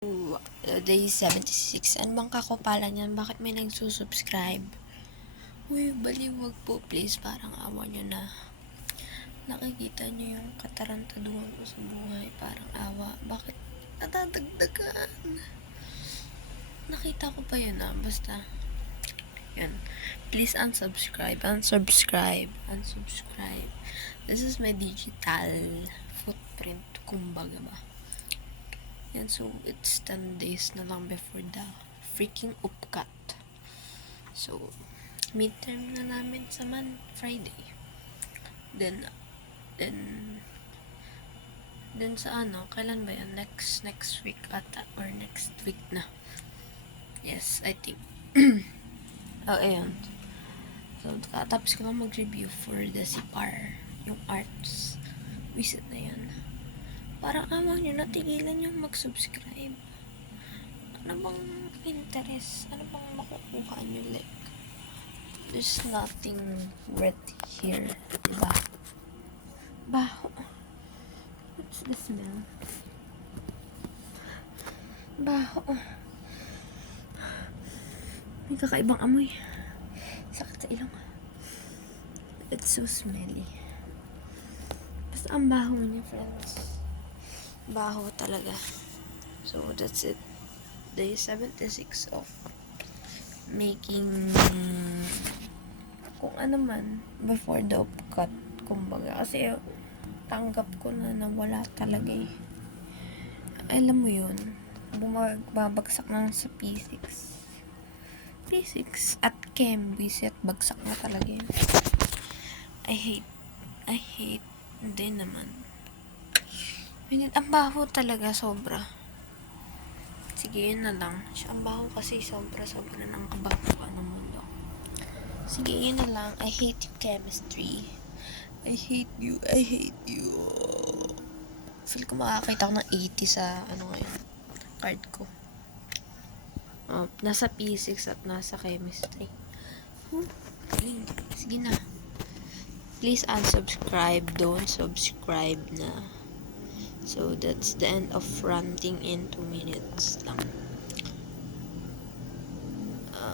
Day 76. Ano bang kakupalan yan? Bakit may nagsusubscribe? Uy, baliw, wag po please. Parang awa nyo na. Nakikita nyo yung katarantaduhan ko sa buhay. Parang awa. Bakit natadagdagan? Nakita ko pa yun basta. Yan. Please unsubscribe. Unsubscribe. Unsubscribe. This is my digital footprint. Kumbaga ba? Yan, so it's 10 days na lang before the freaking upcut. So, midterm na namin sa Friday. Then sa kailan ba yan? Next week ata, or next week na. Yes, I think. Ayan. So, tapos ko lang mag-review for the CPAR, yung arts. Visit na yan. Parang awa nyo, natigilan yung mag-subscribe. Ano bang interest? Ano bang makukuha nyo? Like, there's nothing worth here. Diba? Baho. What's the smell? Baho. May kakaibang amoy. Sakit sa ilong. It's so smelly. Basta ang baho niya, friends. Baho talaga. So, that's it. Day 76 of making kung ano man before the upcut. Kumbaga, kasi tanggap ko na nawala talaga eh. Alam mo yun, babagsak na sa P6 at Chem, visit, bagsak na talaga yun. I hate, hindi naman. Ang baho talaga, sobra. Sige, yun na lang. Ang baho kasi sobra ng kabahuan ng mundo. Sige, yun na lang. I hate you, chemistry. I hate you. Feel ko makakita ko ng 80 sa ngayon, card ko. Nasa P6 at nasa chemistry. Sige na. Please unsubscribe. Don't subscribe na. So, that's the end of ranting in 2 minutes lang.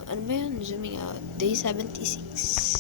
Ano ba yun? Zooming out. Day 76.